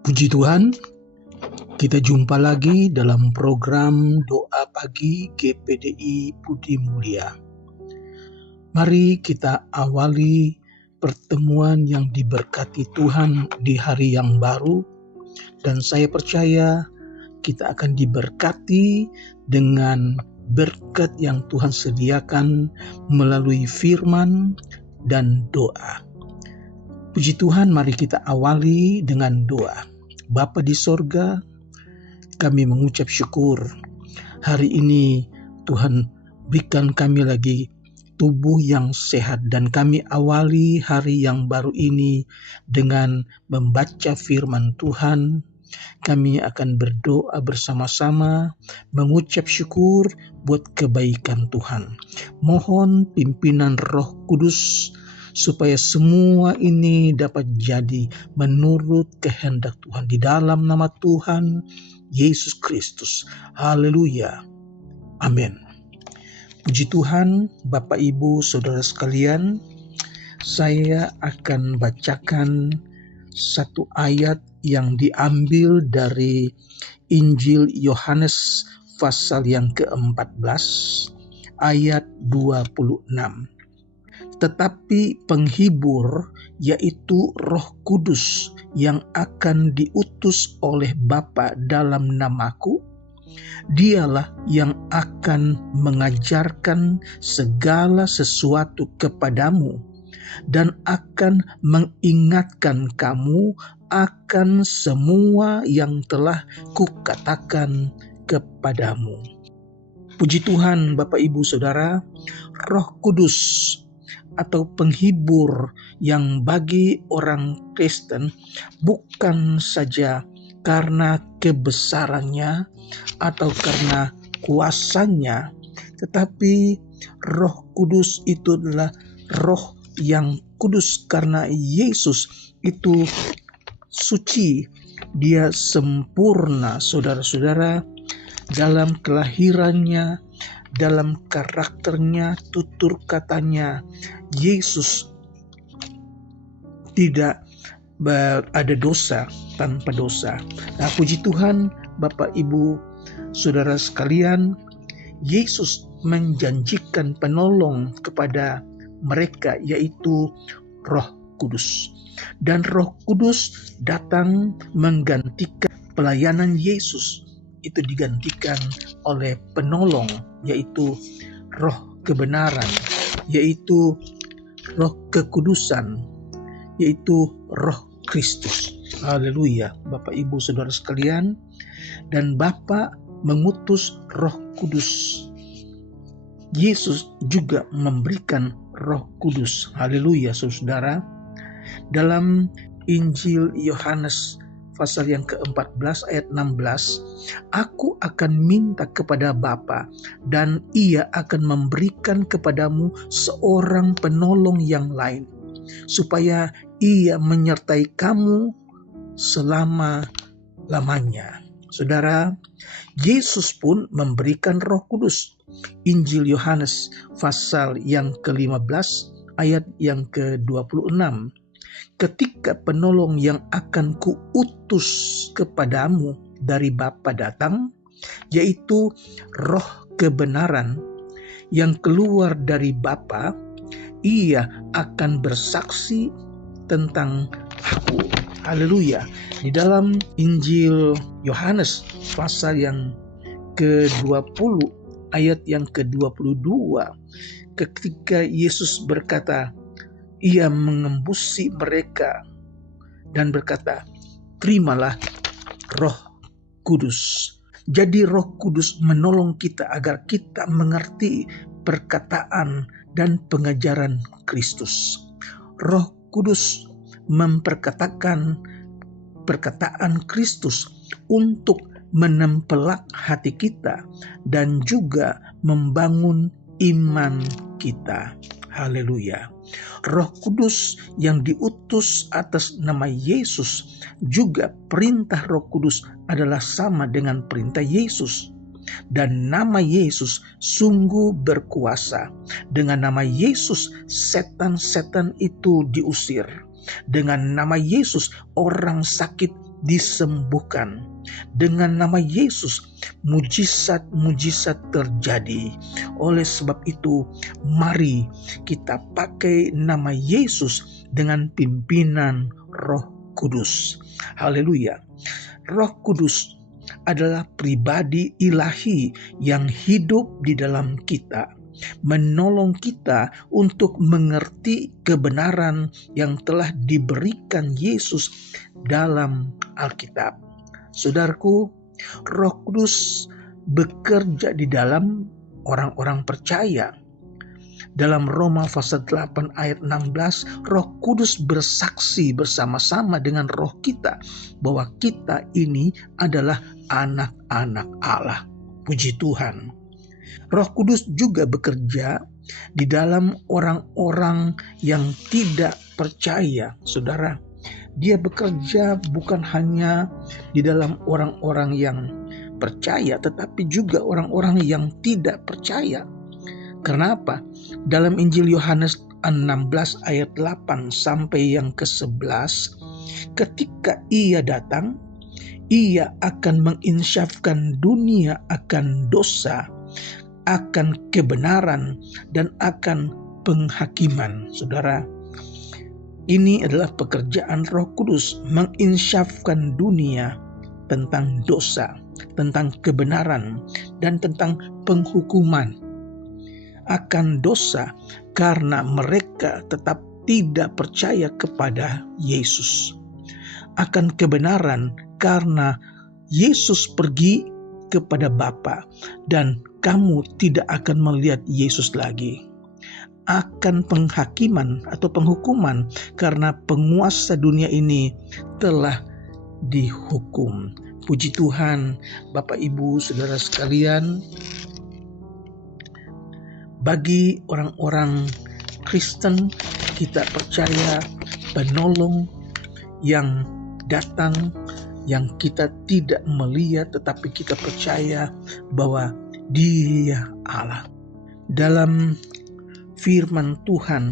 Puji Tuhan, kita jumpa lagi dalam program Doa Pagi GPDI Budi Mulia. Mari kita awali pertemuan yang diberkati Tuhan di hari yang baru, dan saya percaya kita akan diberkati dengan berkat yang Tuhan sediakan melalui firman dan doa. Puji Tuhan, mari kita awali dengan doa. Bapa di sorga, kami mengucap syukur. Hari ini Tuhan berikan kami lagi tubuh yang sehat, dan kami awali hari yang baru ini dengan membaca firman Tuhan. Kami akan berdoa bersama-sama, mengucap syukur buat kebaikan Tuhan. Mohon pimpinan Roh Kudus supaya semua ini dapat jadi menurut kehendak Tuhan, di dalam nama Tuhan Yesus Kristus. Haleluya. Amin. Puji Tuhan, Bapak Ibu Saudara sekalian, saya akan bacakan satu ayat yang diambil dari Injil Yohanes pasal yang ke-14 ayat 26. Tetapi penghibur, yaitu Roh Kudus yang akan diutus oleh Bapa dalam namaku, Dialah yang akan mengajarkan segala sesuatu kepadamu dan akan mengingatkan kamu akan semua yang telah kukatakan kepadamu. Puji Tuhan, Bapak Ibu Saudara, Roh Kudus atau penghibur yang bagi orang Kristen bukan saja karena kebesarannya atau karena kuasanya, tetapi Roh Kudus itu adalah Roh yang kudus karena Yesus itu suci, dia sempurna, saudara-saudara, dalam kelahirannya, dalam karakternya, tutur katanya. Yesus tidak ada dosa, tanpa dosa. Nah, puji Tuhan, Bapak Ibu Saudara sekalian, Yesus menjanjikan penolong kepada mereka, yaitu Roh Kudus. Dan Roh Kudus datang menggantikan pelayanan Yesus. Itu digantikan oleh penolong, yaitu Roh kebenaran, yaitu Roh kekudusan, yaitu Roh Kristus. Haleluya, Bapak Ibu Saudara sekalian. Dan Bapa mengutus Roh Kudus. Yesus juga memberikan Roh Kudus. Haleluya, Saudara. Dalam Injil Yohanes pasal yang ke-14 ayat 16, Aku akan minta kepada Bapa, dan Ia akan memberikan kepadamu seorang penolong yang lain, supaya Ia menyertai kamu selama-lamanya. Saudara, Yesus pun memberikan Roh Kudus. Injil Yohanes pasal yang ke-15 ayat yang ke-26. Ketika penolong yang akan kuutus kepadamu dari Bapa datang, yaitu Roh kebenaran yang keluar dari Bapa, Ia akan bersaksi tentang aku. Haleluya. Di dalam Injil Yohanes pasal yang ke-20 ayat yang ke-22, ketika Yesus berkata, Ia mengembusi mereka dan berkata, terimalah Roh Kudus. Jadi Roh Kudus menolong kita agar kita mengerti perkataan dan pengajaran Kristus. Roh Kudus memperkatakan perkataan Kristus untuk menempelak hati kita dan juga membangun iman kita. Haleluya. Roh Kudus yang diutus atas nama Yesus, juga perintah Roh Kudus adalah sama dengan perintah Yesus. Dan nama Yesus sungguh berkuasa. Dengan nama Yesus setan-setan itu diusir. Dengan nama Yesus orang sakit disembuhkan. Dengan nama Yesus, mujizat-mujizat terjadi. Oleh sebab itu, mari kita pakai nama Yesus dengan pimpinan Roh Kudus. Haleluya. Roh Kudus adalah pribadi ilahi yang hidup di dalam kita, menolong kita untuk mengerti kebenaran yang telah diberikan Yesus dalam Alkitab. Saudaraku, Roh Kudus bekerja di dalam orang-orang percaya. Dalam Roma pasal 8 ayat 16, Roh Kudus bersaksi bersama-sama dengan roh kita bahwa kita ini adalah anak-anak Allah. Puji Tuhan. Roh Kudus juga bekerja di dalam orang-orang yang tidak percaya, saudara. Dia bekerja bukan hanya di dalam orang-orang yang percaya, tetapi juga orang-orang yang tidak percaya. Kenapa? Dalam Injil Yohanes 16 ayat 8 sampai yang ke-11, ketika ia datang, ia akan menginsyafkan dunia akan dosa, akan kebenaran, dan akan penghakiman. Saudara, ini adalah pekerjaan Roh Kudus, menginsyafkan dunia tentang dosa, tentang kebenaran, dan tentang penghukuman. Akan dosa karena mereka tetap tidak percaya kepada Yesus. Akan kebenaran karena Yesus pergi kepada Bapa dan kamu tidak akan melihat Yesus lagi. Akan penghakiman atau penghukuman karena penguasa dunia ini telah dihukum. Puji Tuhan, Bapak Ibu Saudara sekalian, bagi orang-orang Kristen kita percaya penolong yang datang, yang kita tidak melihat tetapi kita percaya bahwa Dia Allah. Dalam firman Tuhan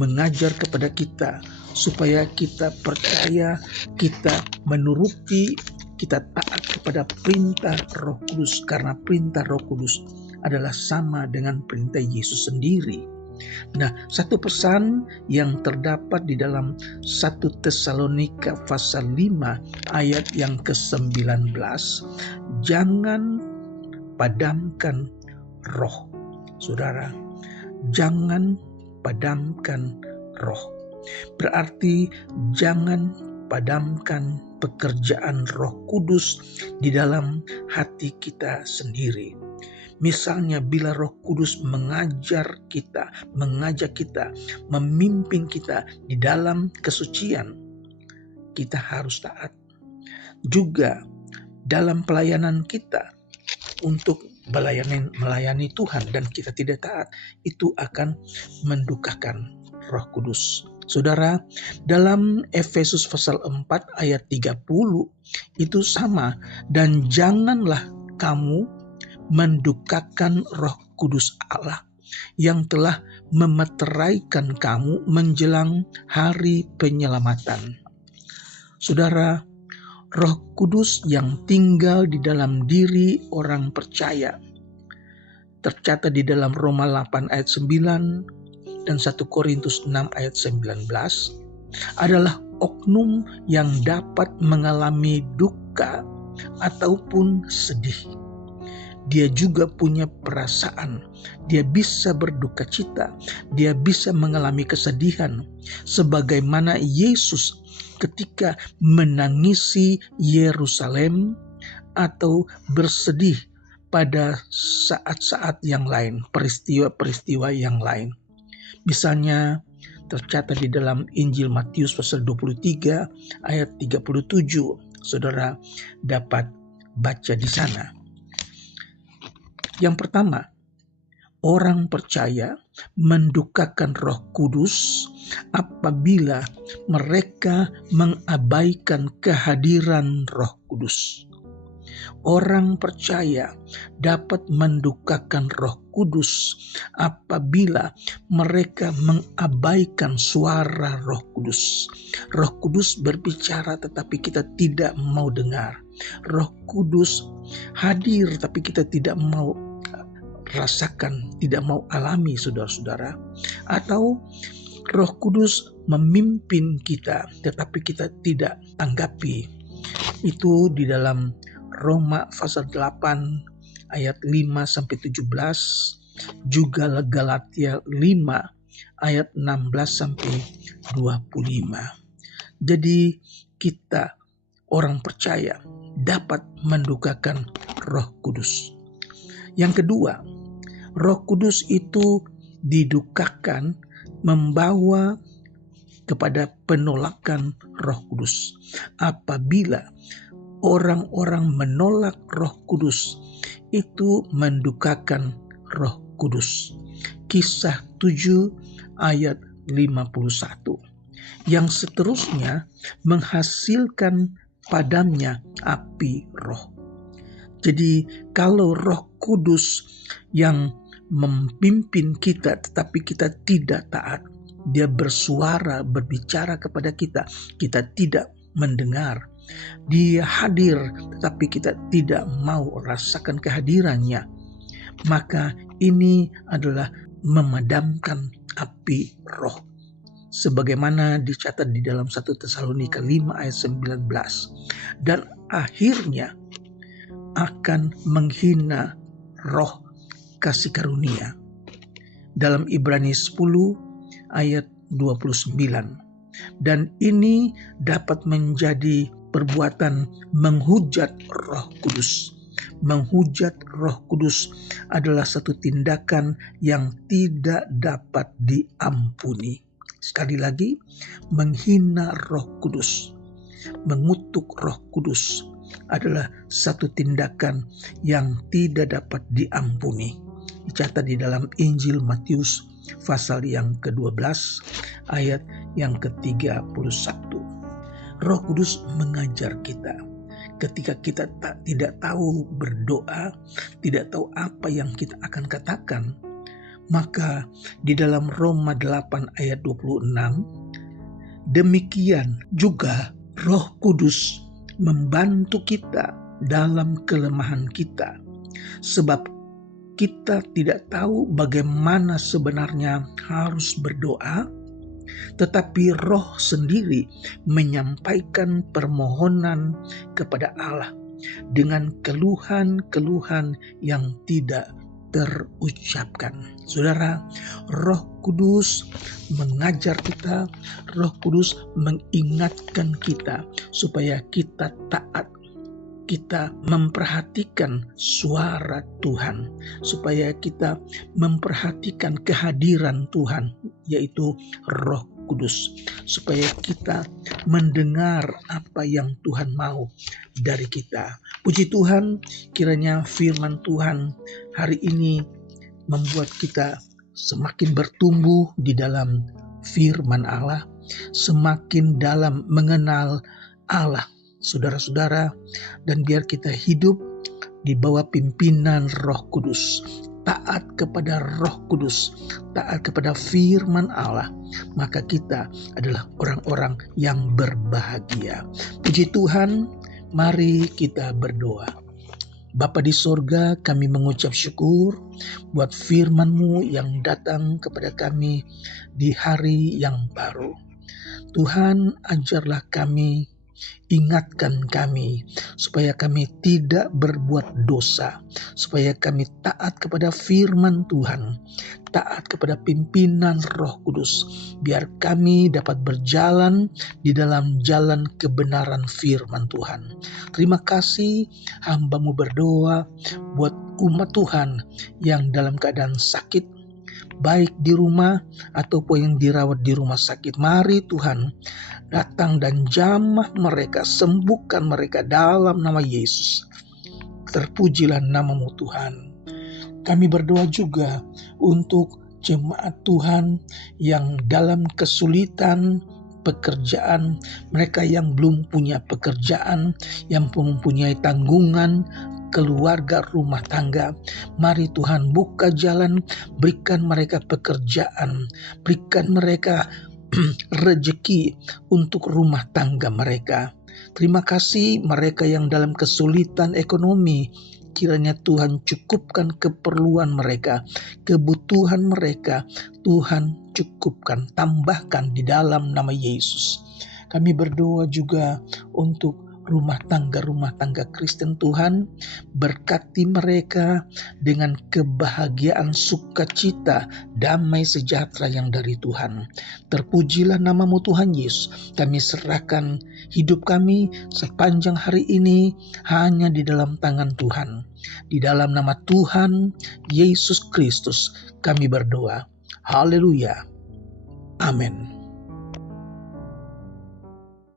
mengajar kepada kita supaya kita percaya, kita menuruti, kita taat kepada perintah Roh Kudus, karena perintah Roh Kudus adalah sama dengan perintah Yesus sendiri. Nah, satu pesan yang terdapat di dalam 1 Tesalonika pasal 5 ayat yang ke-19, jangan padamkan roh. Saudara, jangan padamkan roh. Berarti jangan padamkan pekerjaan Roh Kudus di dalam hati kita sendiri. Misalnya bila Roh Kudus mengajak kita, memimpin kita di dalam kesucian, kita harus taat. Juga dalam pelayanan kita untuk melayani Tuhan dan kita tidak taat, itu akan mendukakan Roh Kudus. Saudara, dalam Efesus pasal 4 ayat 30 itu sama, dan janganlah kamu mendukakan Roh Kudus Allah yang telah memeteraikan kamu menjelang hari penyelamatan. Saudara, Roh Kudus yang tinggal di dalam diri orang percaya tercatat di dalam Roma 8 ayat 9 dan 1 Korintus 6 ayat 19 adalah oknum yang dapat mengalami duka ataupun sedih. Dia juga punya perasaan, dia bisa berduka cita, dia bisa mengalami kesedihan, sebagaimana Yesus ketika menangisi Yerusalem atau bersedih pada saat-saat yang lain, peristiwa-peristiwa yang lain. Misalnya tercatat di dalam Injil Matius pasal 23 ayat 37, saudara dapat baca di sana. Yang pertama, orang percaya mendukakan Roh Kudus apabila mereka mengabaikan kehadiran Roh Kudus. Orang percaya dapat mendukakan Roh Kudus apabila mereka mengabaikan suara Roh Kudus. Roh Kudus berbicara tetapi kita tidak mau dengar. Roh Kudus hadir tapi kita tidak mau rasakan, tidak mau alami, saudara-saudara. Atau Roh Kudus memimpin kita tetapi kita tidak tanggapi. Itu di dalam Roma pasal 8 ayat 5 sampai 17, juga Galatia 5 ayat 16 sampai 25. Jadi kita orang percaya dapat mendukakan Roh Kudus. Yang kedua, Roh Kudus itu didukakan membawa kepada penolakan Roh Kudus. Apabila orang-orang menolak Roh Kudus, itu mendukakan Roh Kudus. Kisah 7 ayat 51. Yang seterusnya menghasilkan padamnya api roh. Jadi kalau Roh Kudus yang memimpin kita tetapi kita tidak taat, dia bersuara, berbicara kepada kita, kita tidak mendengar. Dia hadir tetapi kita tidak mau rasakan kehadirannya, maka ini adalah memadamkan api roh. Sebagaimana dicatat di dalam 1 Tesalonika 5 ayat 19. Dan akhirnya akan menghina roh kasih karunia. Dalam Ibrani 10 ayat 29. Dan ini dapat menjadi perbuatan menghujat Roh Kudus. Menghujat Roh Kudus adalah satu tindakan yang tidak dapat diampuni. Sekali lagi, menghina Roh Kudus, mengutuk Roh Kudus adalah satu tindakan yang tidak dapat diampuni. Dicatat di dalam Injil Matius pasal yang ke-12 ayat yang ke-31. Roh Kudus mengajar kita. Ketika kita tidak tahu berdoa, tidak tahu apa yang kita akan katakan, maka di dalam Roma 8 ayat 26, demikian juga Roh Kudus membantu kita dalam kelemahan kita. Sebab kita tidak tahu bagaimana sebenarnya harus berdoa, tetapi Roh sendiri menyampaikan permohonan kepada Allah dengan keluhan-keluhan yang tidak terucapkan. Saudara, Roh Kudus mengajar kita, Roh Kudus mengingatkan kita supaya kita taat, kita memperhatikan suara Tuhan, supaya kita memperhatikan kehadiran Tuhan, yaitu Roh Kudus, supaya kita mendengar apa yang Tuhan mau dari kita. Puji Tuhan, kiranya firman Tuhan hari ini membuat kita semakin bertumbuh di dalam firman Allah, semakin dalam mengenal Allah, saudara-saudara, dan biar kita hidup di bawah pimpinan Roh Kudus, taat kepada Roh Kudus, taat kepada firman Allah, maka kita adalah orang-orang yang berbahagia. Puji Tuhan, mari kita berdoa. Bapa di sorga, kami mengucap syukur buat firman-Mu yang datang kepada kami di hari yang baru. Tuhan, ajarlah kami, ingatkan kami supaya kami tidak berbuat dosa, supaya kami taat kepada firman Tuhan, taat kepada pimpinan Roh Kudus, biar kami dapat berjalan di dalam jalan kebenaran firman Tuhan. Terima kasih, hamba-Mu berdoa buat umat Tuhan yang dalam keadaan sakit, baik di rumah ataupun yang dirawat di rumah sakit. Mari Tuhan datang dan jamah mereka, sembuhkan mereka dalam nama Yesus. Terpujilah nama-Mu Tuhan. Kami berdoa juga untuk jemaat Tuhan yang dalam kesulitan, pekerjaan, mereka yang belum punya pekerjaan, yang mempunyai tanggungan, keluarga, rumah tangga. Mari Tuhan buka jalan, berikan mereka pekerjaan, berikan mereka rezeki untuk rumah tangga mereka. Terima kasih mereka yang dalam kesulitan ekonomi. Kiranya Tuhan cukupkan keperluan mereka, kebutuhan mereka. Tuhan cukupkan, tambahkan di dalam nama Yesus. Kami berdoa juga untuk rumah tangga Kristen. Tuhan berkati mereka dengan kebahagiaan, sukacita, damai sejahtera yang dari Tuhan. Terpujilah namamu Tuhan Yesus. Kami serahkan hidup kami sepanjang hari ini hanya di dalam tangan Tuhan. Di dalam nama Tuhan Yesus Kristus kami berdoa. Haleluya. Amin.